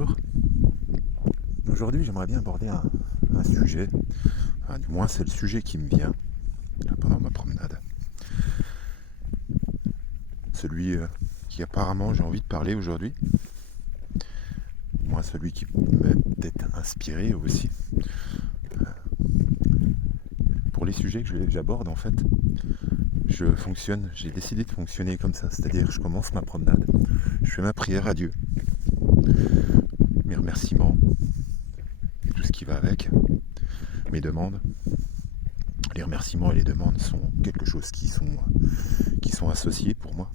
bonjour. Aujourd'hui, j'aimerais bien aborder un sujet, enfin, du moins c'est le sujet qui me vient pendant ma promenade. Celui qui apparemment j'ai envie de parler aujourd'hui, moi celui qui m'a peut-être inspiré aussi. Pour les sujets que j'aborde en fait, j'ai décidé de fonctionner comme ça, c'est-à-dire je commence ma promenade, je fais ma prière à Dieu, mes remerciements, tout ce qui va avec, mes demandes. Les remerciements et les demandes sont quelque chose qui sont associés pour moi.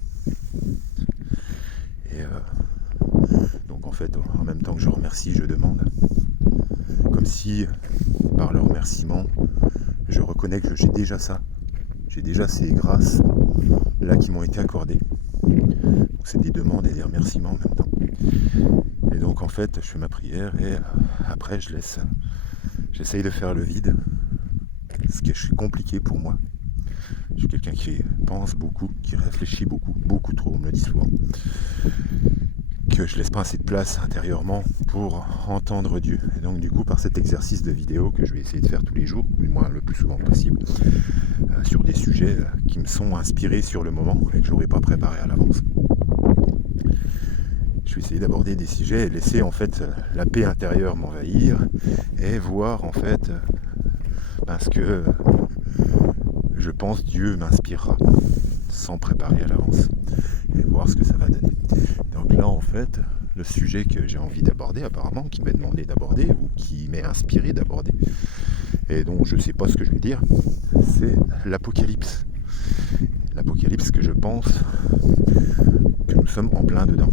Et donc en fait, en même temps que je remercie, je demande. Comme si, par le remerciement, je reconnais que j'ai déjà ça. J'ai déjà ces grâces là qui m'ont été accordées. Donc c'est des demandes et des remerciements en même temps. Et donc en fait, je fais ma prière et après j'essaye de faire le vide. Ce qui est compliqué pour moi. Je suis quelqu'un qui pense beaucoup, qui réfléchit beaucoup trop, on me le dit souvent. Que je laisse pas assez de place intérieurement pour entendre Dieu. Et donc du coup, par cet exercice de vidéo que je vais essayer de faire tous les jours, ou du moins le plus souvent possible, sur des sujets qui me sont inspirés sur le moment et que je n'aurais pas préparé à l'avance. Je vais essayer d'aborder des sujets et laisser en fait la paix intérieure m'envahir et voir en fait parce que je pense Dieu m'inspirera sans préparer à l'avance et voir ce que ça va donner. Donc là en fait, le sujet que j'ai envie d'aborder apparemment, qui m'est demandé d'aborder ou qui m'est inspiré d'aborder et dont je ne sais pas ce que je vais dire, c'est l'Apocalypse. L'Apocalypse que je pense que nous sommes en plein dedans.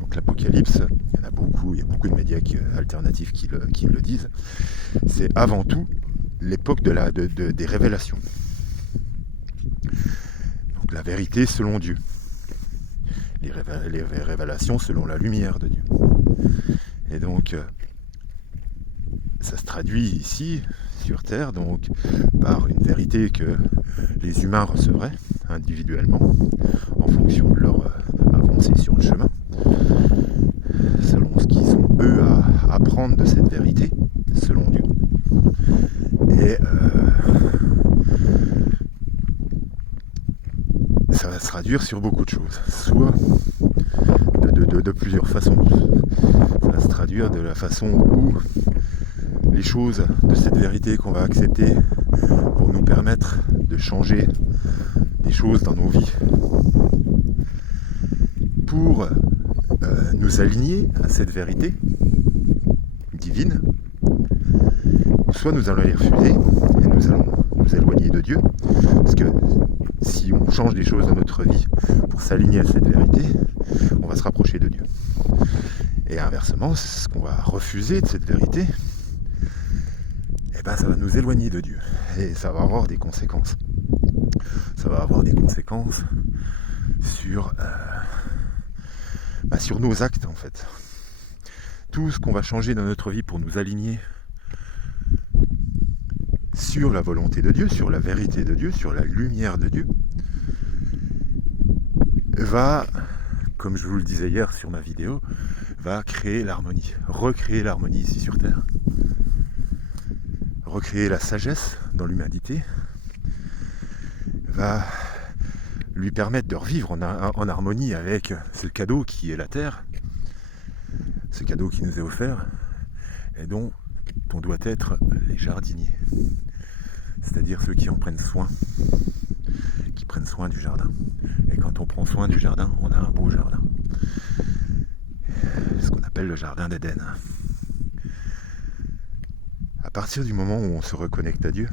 Donc l'Apocalypse, il y en a beaucoup, il y a beaucoup de médias alternatifs qui le disent, c'est avant tout l'époque des révélations. Donc la vérité selon Dieu. Les révélations selon la lumière de Dieu. Et donc, ça se traduit ici, sur Terre, donc, par une vérité que les humains recevraient individuellement, en fonction de leur avancée sur le chemin, selon ce qu'ils ont eux à apprendre de cette vérité, selon Dieu. Et ça va se traduire sur beaucoup de choses, soit de plusieurs façons. Ça va se traduire de la façon où les choses de cette vérité qu'on va accepter pour nous permettre de changer des choses dans nos vies, pour nous aligner à cette vérité divine, soit nous allons les refuser et nous allons nous éloigner de Dieu, parce que si on change des choses dans notre vie pour s'aligner à cette vérité, on va se rapprocher de Dieu. Et inversement, ce qu'on va refuser de cette vérité, eh ben, ça va nous éloigner de Dieu. Et ça va avoir des conséquences. Ça va avoir des conséquences sur nos actes en fait. Tout ce qu'on va changer dans notre vie pour nous aligner sur la volonté de Dieu, sur la vérité de Dieu, sur la lumière de Dieu, va, comme je vous le disais hier sur ma vidéo, va créer l'harmonie, recréer l'harmonie ici sur Terre, recréer la sagesse dans l'humanité, va lui permettre de revivre en harmonie avec ce cadeau qui est la Terre, ce cadeau qui nous est offert et dont on doit être les jardiniers, c'est-à-dire ceux qui en prennent soin, qui prennent soin du jardin. Et quand on prend soin du jardin, on a un beau jardin, ce qu'on appelle le jardin d'Éden. À partir du moment où on se reconnecte à Dieu,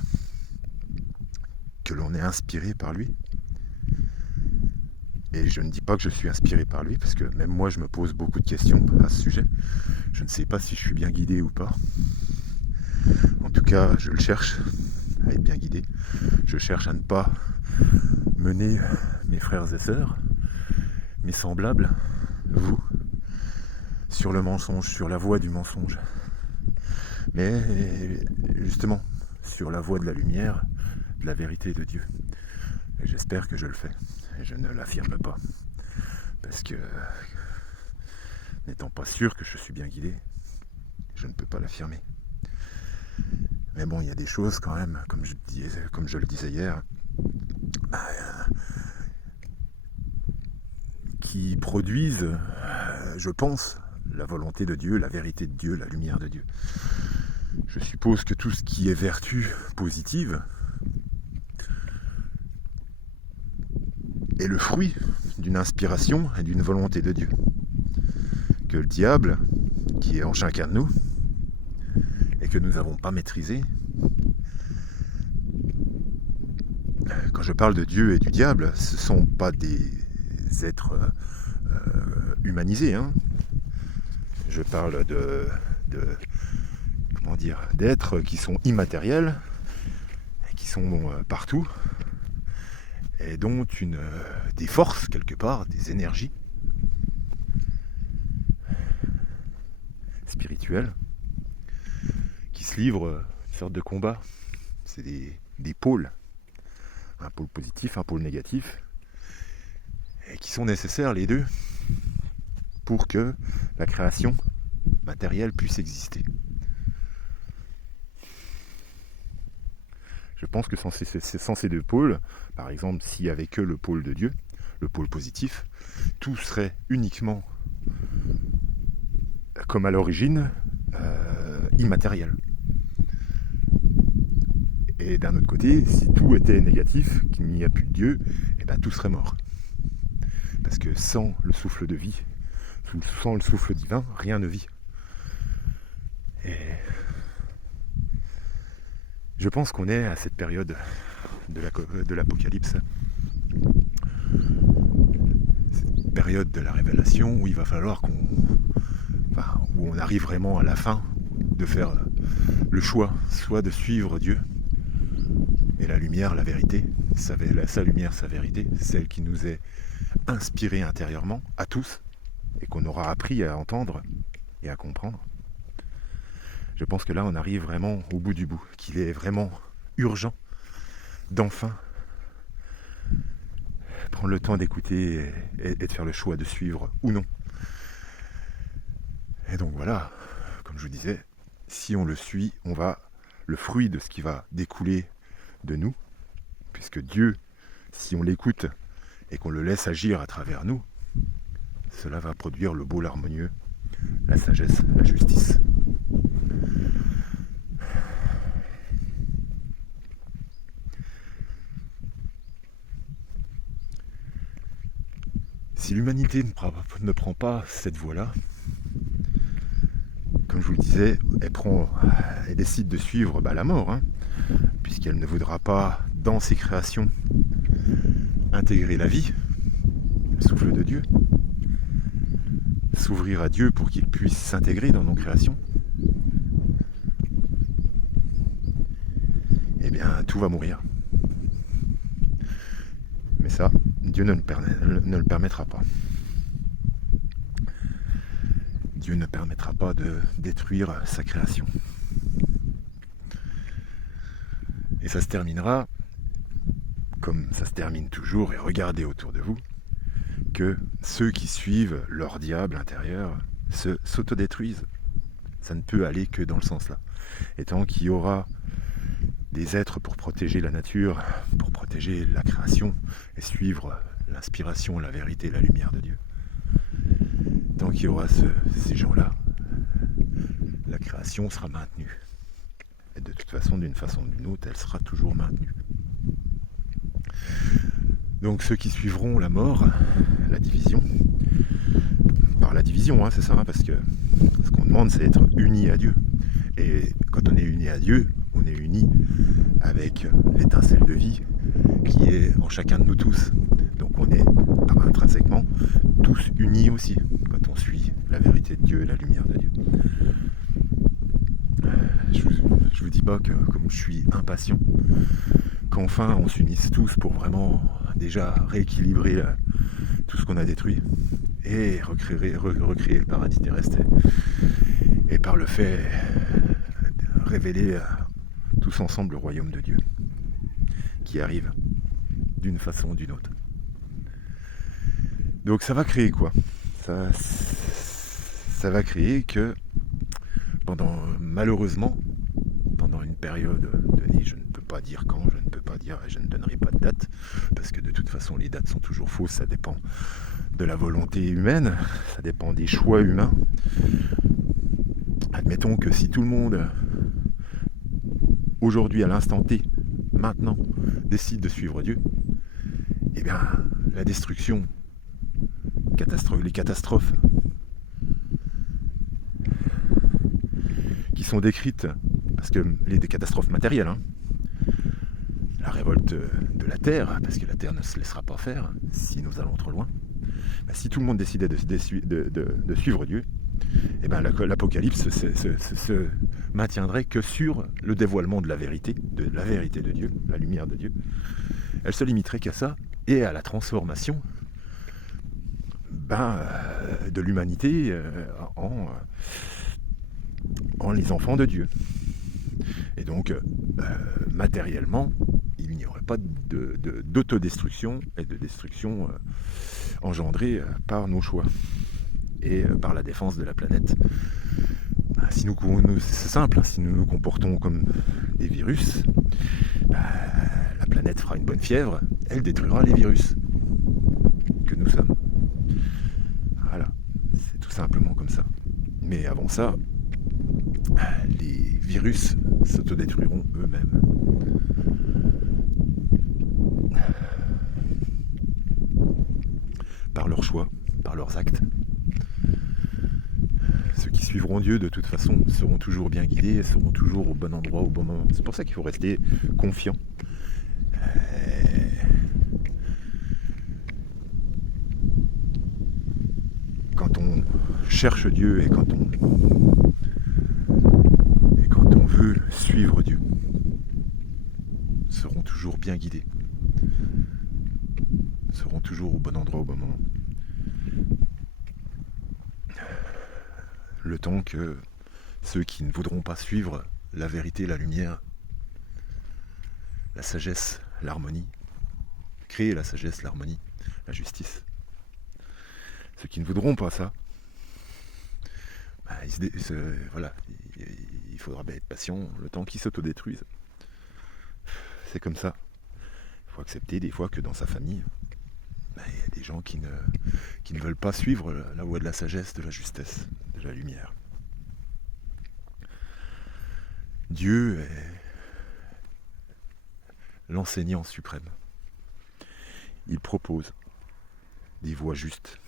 que l'on est inspiré par lui, et je ne dis pas que je suis inspiré par lui, parce que même moi je me pose beaucoup de questions à ce sujet. Je ne sais pas si je suis bien guidé ou pas. En tout cas, je le cherche à être bien guidé. Je cherche à ne pas mener mes frères et sœurs, mes semblables, vous, sur le mensonge, sur la voie du mensonge. Mais justement, sur la voie de la lumière, de la vérité de Dieu. Et j'espère que je le fais. Et je ne l'affirme pas. Parce que N'étant pas sûr que je suis bien guidé, je ne peux pas l'affirmer. Mais bon, il y a des choses quand même, comme je le disais hier, qui produisent, je pense, la volonté de Dieu, la vérité de Dieu, la lumière de Dieu. Je suppose que tout ce qui est vertu positive est le fruit d'une inspiration et d'une volonté de Dieu. Que le diable, qui est en chacun de nous, et que nous n'avons pas maîtrisé, quand je parle de Dieu et du diable, ce ne sont pas des êtres humanisés. Hein. Je parle d'êtres qui sont immatériels, qui sont partout, et dont des forces quelque part, des énergies spirituelles qui se livrent une sorte de combat. C'est des pôles, un pôle positif, un pôle négatif, et qui sont nécessaires les deux pour que la création matérielle puisse exister. Je pense que sans ces deux pôles, par exemple, s'il n'y avait que le pôle de Dieu, le pôle positif, tout serait uniquement, comme à l'origine, immatériel. Et d'un autre côté, si tout était négatif, qu'il n'y a plus de Dieu, et ben tout serait mort. Parce que sans le souffle de vie, sans le souffle divin, rien ne vit. Et je pense qu'on est à cette période de l'Apocalypse, cette période de la révélation où il va falloir où on arrive vraiment à la fin de faire le choix, soit de suivre Dieu et la lumière, la vérité, sa lumière, sa vérité, celle qui nous est inspirée intérieurement à tous et qu'on aura appris à entendre et à comprendre. Je pense que là, on arrive vraiment au bout du bout, qu'il est vraiment urgent d'enfin prendre le temps d'écouter et de faire le choix de suivre ou non. Et donc voilà, comme je vous disais, si on le suit, le fruit de ce qui va découler de nous, puisque Dieu, si on l'écoute et qu'on le laisse agir à travers nous, cela va produire le beau, l'harmonieux, la sagesse, la justice. Si l'humanité ne prend pas cette voie-là, comme je vous le disais, elle décide de suivre la mort, hein, puisqu'elle ne voudra pas, dans ses créations, intégrer la vie, le souffle de Dieu, s'ouvrir à Dieu pour qu'il puisse s'intégrer dans nos créations. Eh bien, tout va mourir. Mais ça, Dieu ne le permettra pas. Dieu ne permettra pas de détruire sa création. Et ça se terminera, comme ça se termine toujours, et regardez autour de vous, que ceux qui suivent leur diable intérieur s'autodétruisent. Ça ne peut aller que dans le sens là. Et tant qu'il y aura des êtres pour protéger la nature, pour protéger la création, et suivre l'inspiration, la vérité, la lumière de Dieu, tant qu'il y aura ces gens-là, la création sera maintenue. Et de toute façon, d'une façon ou d'une autre, elle sera toujours maintenue. Donc ceux qui suivront la mort, la division, par la division, c'est ça, parce que ce qu'on demande, c'est d'être unis à Dieu. Et quand on est uni à Dieu, on est uni avec l'étincelle de vie qui est en chacun de nous tous. Donc on est intrinsèquement tous unis aussi, quand on suit la vérité de Dieu et la lumière de Dieu. Je vous dis pas que comme je suis impatient, qu'enfin on s'unisse tous pour vraiment déjà rééquilibrer tout ce qu'on a détruit et recréer le paradis terrestre et par le fait révéler tous ensemble le royaume de Dieu qui arrive d'une façon ou d'une autre. Donc ça va créer quoi ? ça va créer que malheureusement, pendant une période donnée, je ne peux pas dire quand, je ne donnerai pas de date, parce que de toute façon les dates sont toujours fausses, ça dépend de la volonté humaine, ça dépend des choix humains. Admettons que si tout le monde, aujourd'hui à l'instant T, maintenant, décide de suivre Dieu, eh bien la destruction, les catastrophes qui sont décrites, parce que des catastrophes matérielles, hein, la révolte de la Terre, parce que la Terre ne se laissera pas faire si nous allons trop loin. Ben, si tout le monde décidait de suivre Dieu, eh ben, l'apocalypse se maintiendrait que sur le dévoilement de la vérité de Dieu, la lumière de Dieu. Elle se limiterait qu'à ça et à la transformation de l'humanité en les enfants de Dieu. Et donc, matériellement, il n'y aurait pas d'autodestruction et de destruction engendrée par nos choix et par la défense de la planète. C'est simple, hein, si nous nous comportons comme des virus, la planète fera une bonne fièvre, elle détruira les virus que nous sommes. Voilà, c'est tout simplement comme ça. Mais avant ça, les virus s'autodétruiront eux-mêmes. Par leurs choix, par leurs actes. Ceux qui suivront Dieu, de toute façon, seront toujours bien guidés et seront toujours au bon endroit, au bon moment. C'est pour ça qu'il faut rester confiant. Quand on cherche Dieu et quand on veut suivre Dieu, seront toujours bien guidés, seront toujours au bon endroit au bon moment. Le temps que ceux qui ne voudront pas suivre la vérité, la lumière, la sagesse, l'harmonie, créer la sagesse, l'harmonie, la justice, ceux qui ne voudront pas ça, voilà, il faudra être patient le temps qu'ils s'autodétruisent. C'est comme ça. Il faut accepter des fois que dans sa famille, il y a des gens qui ne veulent pas suivre la voie de la sagesse, de la justesse, de la lumière. Dieu est l'enseignant suprême. Il propose des voies justes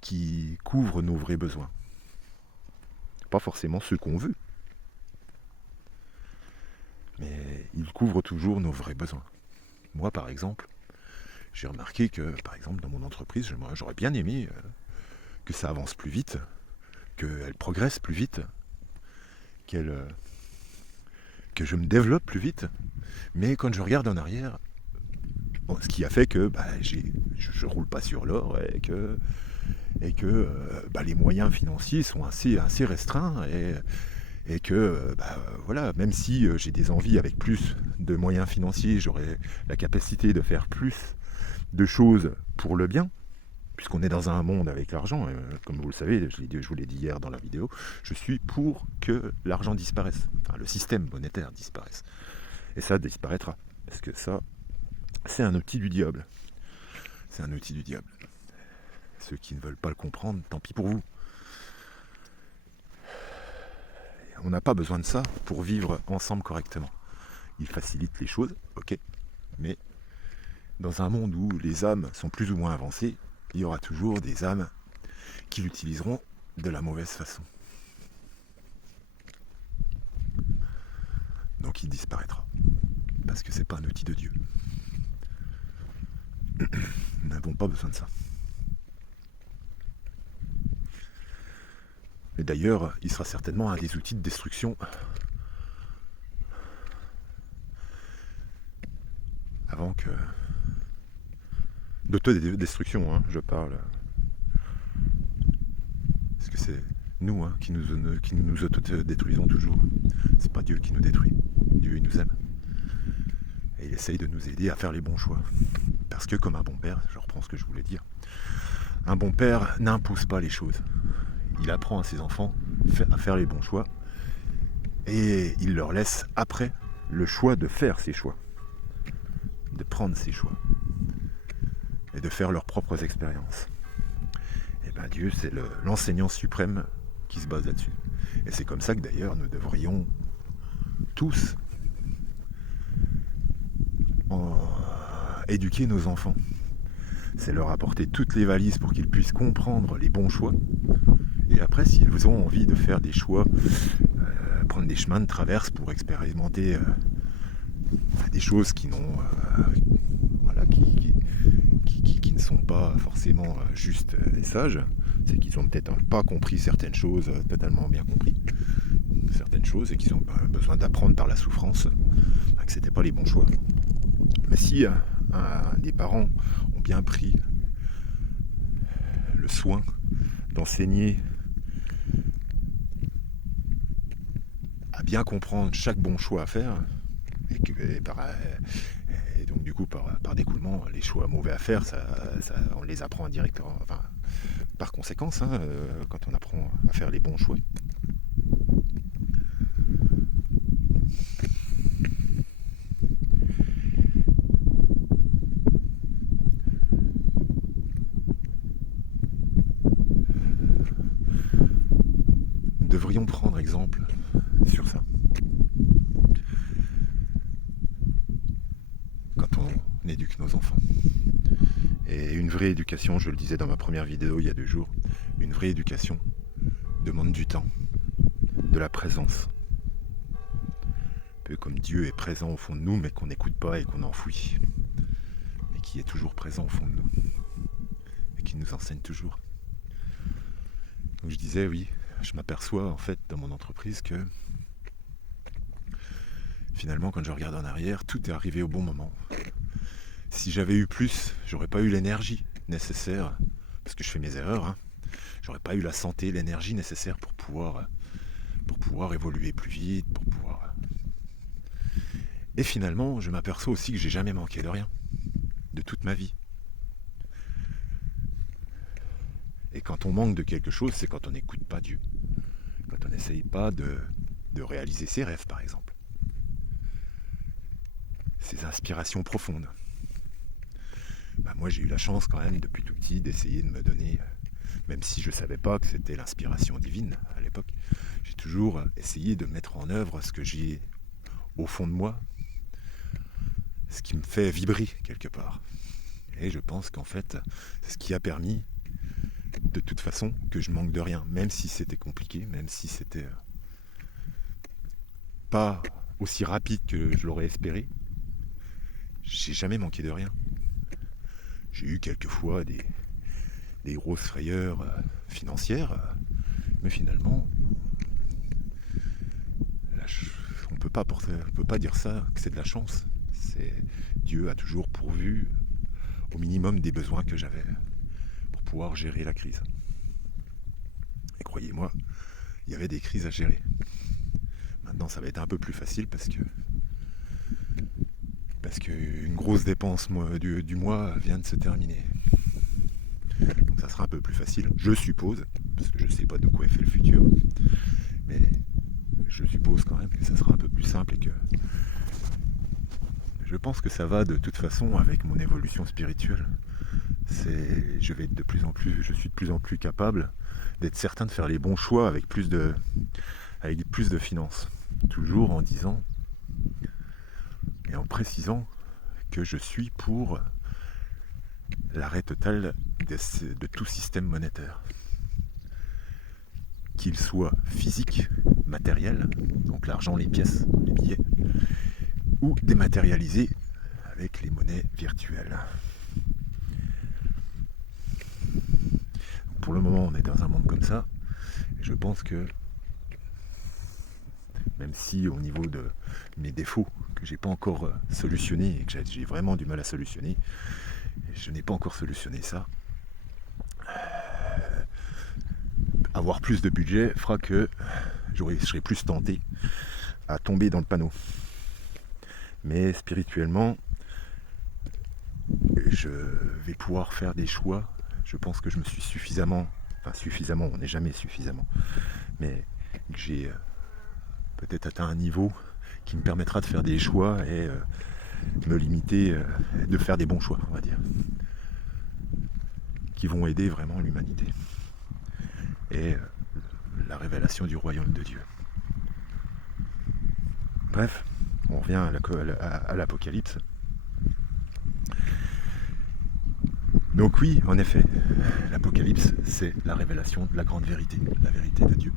qui couvrent nos vrais besoins. Pas forcément ceux qu'on veut, mais il couvre toujours nos vrais besoins. Moi, par exemple, j'ai remarqué que, par exemple, dans mon entreprise, j'aurais bien aimé que ça avance plus vite, qu'elle progresse plus vite, que je me développe plus vite. Mais quand je regarde en arrière, ce qui a fait que je roule pas sur l'or et que les moyens financiers sont assez restreints et que voilà, même si j'ai des envies avec plus de moyens financiers, j'aurais la capacité de faire plus de choses pour le bien, puisqu'on est dans un monde avec l'argent, comme vous le savez, je vous l'ai dit hier dans la vidéo, je suis pour que l'argent disparaisse, enfin le système monétaire disparaisse. Et ça disparaîtra, parce que ça, c'est un outil du diable. C'est un outil du diable. Ceux qui ne veulent pas le comprendre, tant pis pour vous. On n'a pas besoin de ça pour vivre ensemble correctement. Il facilite les choses, ok, mais dans un monde où les âmes sont plus ou moins avancées, il y aura toujours des âmes qui l'utiliseront de la mauvaise façon. Donc il disparaîtra. Parce que c'est pas un outil de Dieu. Nous n'avons pas besoin de ça. Et d'ailleurs, il sera certainement un des outils de destruction avant que... d'autodestruction, hein, je parle. Parce que c'est nous qui nous autodétruisons toujours. C'est pas Dieu qui nous détruit. Dieu, il nous aime. Et il essaye de nous aider à faire les bons choix. Parce que comme un bon père, je reprends ce que je voulais dire, Un bon père n'impose pas les choses. Il apprend à ses enfants à faire les bons choix et il leur laisse après le choix de faire ses choix, de prendre ses choix et de faire leurs propres expériences. Et bien Dieu, c'est l'enseignant suprême qui se base là-dessus. Et c'est comme ça que d'ailleurs nous devrions tous éduquer nos enfants. C'est leur apporter toutes les valises pour qu'ils puissent comprendre les bons choix. Et après, s'ils ont envie de faire des choix, prendre des chemins de traverse pour expérimenter des choses qui n'ont, voilà, qui ne sont pas forcément justes et sages, c'est qu'ils ont peut-être pas compris certaines choses, totalement bien compris certaines choses, et qu'ils ont besoin d'apprendre par la souffrance que c'était pas les bons choix. Mais si des parents ont bien pris le soin d'enseigner à bien comprendre chaque bon choix à faire, et donc du coup par découlement les choix mauvais à faire, on les apprend indirectement, enfin par conséquence, quand on apprend à faire les bons choix. Devrions prendre exemple sur ça. Quand on éduque nos enfants. Et une vraie éducation, je le disais dans ma première vidéo il y a 2 jours, une vraie éducation demande du temps, de la présence. Un peu comme Dieu est présent au fond de nous, mais qu'on n'écoute pas et qu'on enfouit. Mais qui est toujours présent au fond de nous. Et qui nous enseigne toujours. Donc je disais, oui, je m'aperçois en fait dans mon entreprise que finalement quand je regarde en arrière, tout est arrivé au bon moment. Si j'avais eu plus, j'aurais pas eu l'énergie nécessaire, parce que je fais mes erreurs, j'aurais pas eu la santé, l'énergie nécessaire pour pouvoir évoluer plus vite, pour pouvoir... Et finalement, je m'aperçois aussi que j'ai jamais manqué de rien, de toute ma vie. Et quand on manque de quelque chose, c'est quand on n'écoute pas Dieu. Quand on n'essaye pas de réaliser ses rêves, par exemple. Ses inspirations profondes. Moi, j'ai eu la chance quand même, depuis tout petit, d'essayer de me donner, même si je ne savais pas que c'était l'inspiration divine à l'époque, j'ai toujours essayé de mettre en œuvre ce que j'ai au fond de moi, ce qui me fait vibrer quelque part. Et je pense qu'en fait, c'est ce qui a permis de toute façon que je manque de rien, même si c'était compliqué, même si c'était pas aussi rapide que je l'aurais espéré. J'ai jamais manqué de rien. J'ai eu quelquefois des grosses frayeurs financières, mais finalement, on peut pas dire ça que c'est de la chance. Dieu a toujours pourvu au minimum des besoins que j'avais pour pouvoir gérer la crise. Et croyez-moi, il y avait des crises à gérer. Maintenant, ça va être un peu plus facile parce que une grosse dépense du mois vient de se terminer. Donc ça sera un peu plus facile, je suppose, parce que je ne sais pas de quoi est fait le futur, mais je suppose quand même que ça sera un peu plus simple et que je pense que ça va de toute façon avec mon évolution spirituelle. Je suis de plus en plus capable d'être certain de faire les bons choix avec plus de finances. Toujours en disant et en précisant que je suis pour l'arrêt total de tout système monétaire. Qu'il soit physique, matériel, donc l'argent, les pièces, les billets, ou dématérialisé avec les monnaies virtuelles. Pour le moment, on est dans un monde comme ça, et je pense que même si au niveau de mes défauts que j'ai pas encore solutionné et que j'ai vraiment du mal à solutionner, je n'ai pas encore solutionné ça. Avoir plus de budget fera que je serai plus tenté à tomber dans le panneau. Mais spirituellement, je vais pouvoir faire des choix, je pense que je me suis suffisamment, on n'est jamais suffisamment, mais que j'ai peut-être atteint un niveau qui me permettra de faire des choix et me limiter, de faire des bons choix, on va dire, qui vont aider vraiment l'humanité et la révélation du royaume de Dieu. Bref, on revient à l'Apocalypse. Donc oui, en effet, l'Apocalypse, c'est la révélation de la grande vérité, la vérité de Dieu.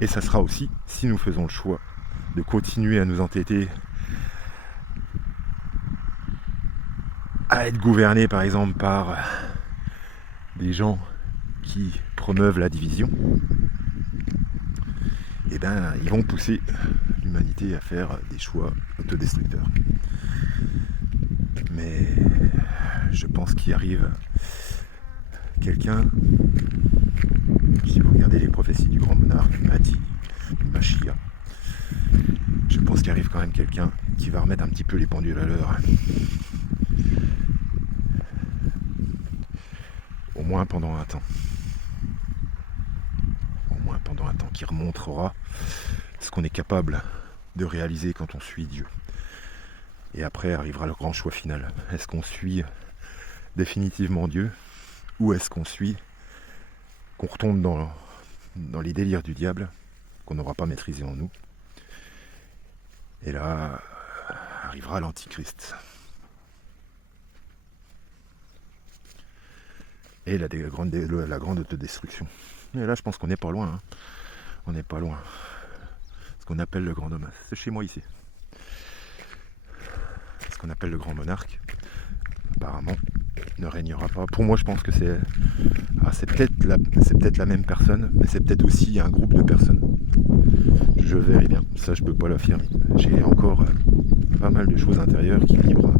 Et ça sera aussi, si nous faisons le choix de continuer à nous entêter à être gouvernés par exemple par des gens qui promeuvent la division, eh ben ils vont pousser l'humanité à faire des choix autodestructeurs. Mais je pense qu'il arrive quelqu'un, si vous regardez les prophéties du grand monarque, du Mahdi, du Mashiach, je pense qu'il arrive quand même quelqu'un qui va remettre un petit peu les pendules à l'heure. Au moins pendant un temps. Au moins pendant un temps, qui remontrera ce qu'on est capable de réaliser quand on suit Dieu. Et après arrivera le grand choix final. Est-ce qu'on suit définitivement Dieu, ou est-ce qu'on retombe dans les délires du diable qu'on n'aura pas maîtrisé en nous? Et là arrivera l'Antichrist. Et la grande autodestruction. Et là je pense qu'on n'est pas loin. Hein. On n'est pas loin. Ce qu'on appelle le grand homme. C'est chez moi ici. Ce qu'on appelle le grand monarque, apparemment, ne régnera pas. Pour moi, je pense que c'est peut-être la même personne, mais c'est peut-être aussi un groupe de personnes. Je verrai bien. Ça, je peux pas l'affirmer. J'ai encore pas mal de choses intérieures qui vibrent,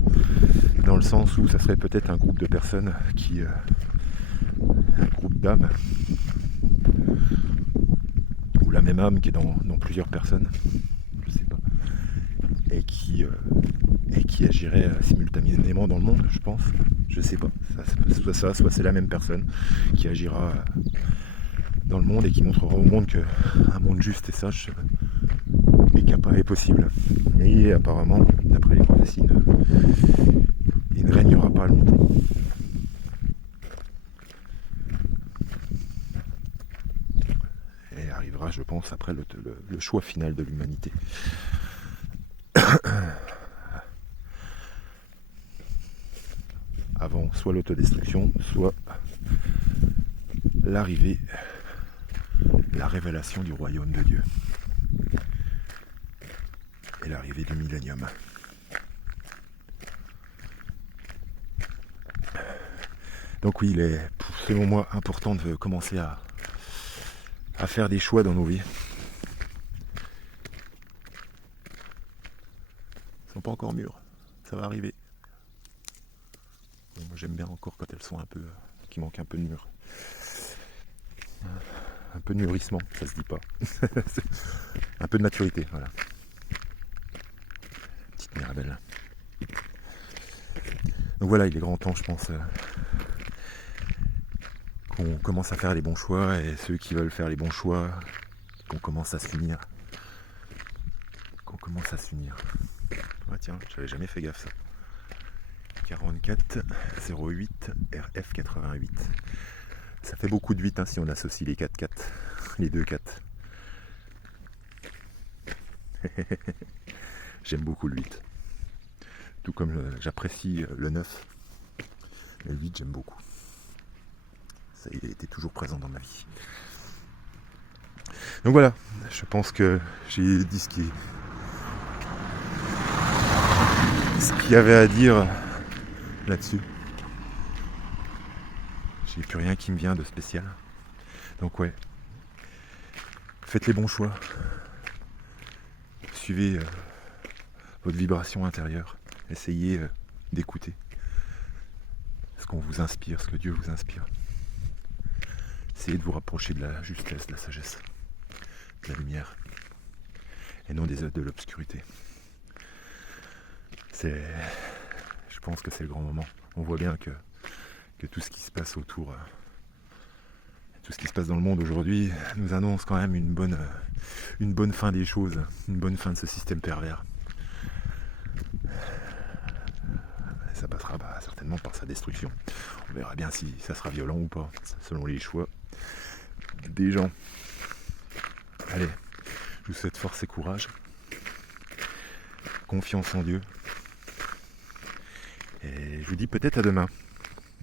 dans le sens où ça serait peut-être un groupe de personnes un groupe d'âmes, ou la même âme qui est dans plusieurs personnes, je sais pas, et qui agirait simultanément dans le monde, je pense. Je sais pas. Soit c'est la même personne qui agira dans le monde et qui montrera au monde qu'un monde juste et sage est possible. Mais apparemment, d'après les prophéties, il ne régnera pas longtemps. Et arrivera, je pense, après le choix final de l'humanité. Avant soit l'autodestruction, soit l'arrivée, la révélation du royaume de Dieu. Et l'arrivée du millénium. Donc oui, il est, selon moi, important de commencer à faire des choix dans nos vies. Ils sont pas encore mûrs, ça va arriver. Moi j'aime bien encore quand elles sont un peu, qui manquent un peu de mûr. Un peu de mûrissement, ça se dit pas. Un peu de maturité, voilà. Petite mirabelle. Donc voilà, il est grand temps, je pense, qu'on commence à faire les bons choix, et ceux qui veulent faire les bons choix, qu'on commence à s'unir. Ah tiens, j'avais jamais fait gaffe ça. 44 08 RF 88. Ça fait beaucoup de 8 hein, si on associe les 4-4, les 2-4. J'aime beaucoup le 8. Tout comme j'apprécie le 9. Mais le 8 j'aime beaucoup. Ça, il a été toujours présent dans ma vie. Donc voilà, je pense que j'ai dit ce qu'il y avait à dire là-dessus. J'ai plus rien qui me vient de spécial. Donc ouais, faites les bons choix. Suivez votre vibration intérieure. Essayez d'écouter ce qu'on vous inspire, ce que Dieu vous inspire. Essayez de vous rapprocher de la justesse, de la sagesse, de la lumière, et non de l'obscurité. Je pense que c'est le grand moment. On voit bien que que tout ce qui se passe autour, tout ce qui se passe dans le monde aujourd'hui nous annonce quand même une bonne fin des choses, une bonne fin de ce système pervers. Ça passera certainement par sa destruction. On verra bien si ça sera violent ou pas, selon les choix des gens. Allez, je vous souhaite force et courage, confiance en Dieu, et je vous dis peut-être à demain.